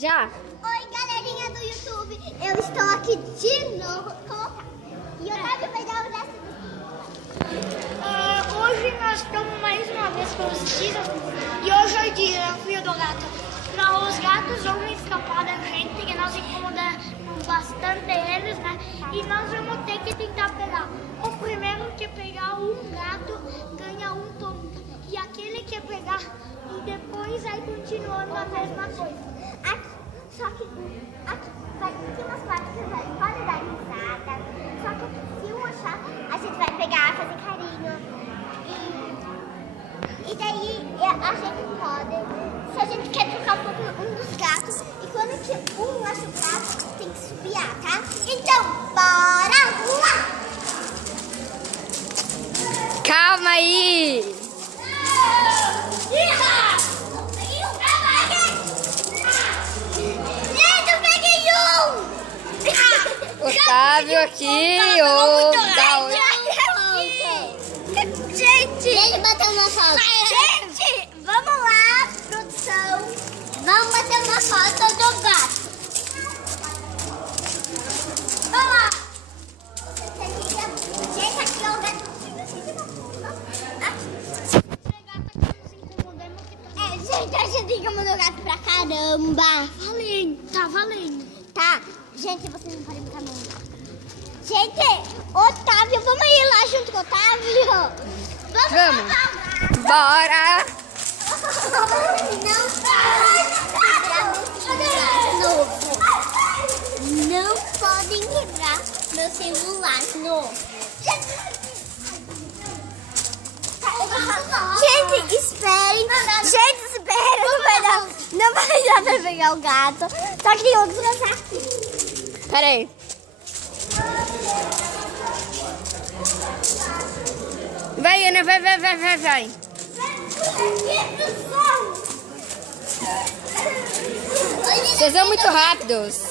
Já? Oi, galerinha do YouTube. Eu estou aqui de novo com... E o Otávio vai dar o resto do... Hoje nós estamos mais uma vez com os tiros. E hoje é o desafio do gato. Para os gatos vão escapar da gente, que nós incomodamos bastante eles, né? E nós vamos ter que tentar pegar. O primeiro que pegar um gato ganha um ponto. E aquele que pegar e depois aí continuando a mesma coisa. Aqui, só que aqui vai ter umas partes que pode dar risada. Só que se um achar, a gente vai pegar, fazer carinho. E daí a gente pode, se a gente quer trocar um pouco um dos gatos, e quando um acha o gato, tem que subiar, tá? Então, bora lá! Calma aí! Otávio aqui, Gente, ele bateu uma foto. Gente, vamos lá, produção. Vamos bater uma foto do gato. Vamos lá. Gente, aqui é o gato. Gente, a gente incomodou o gato pra caramba. Tá valendo. Tá, gente, vocês não podem ficar muito. Gente, Otávio, vamos ir lá junto com o Otávio? Vamos. Bora! Não podem quebrar meu celular novo. Gente, esperem. Gente, esperem. Não vai dar pra pegar o gato. Só que tem outros gatos aqui. Pera aí. Vai, Ana, vai. Vocês são muito rápidos.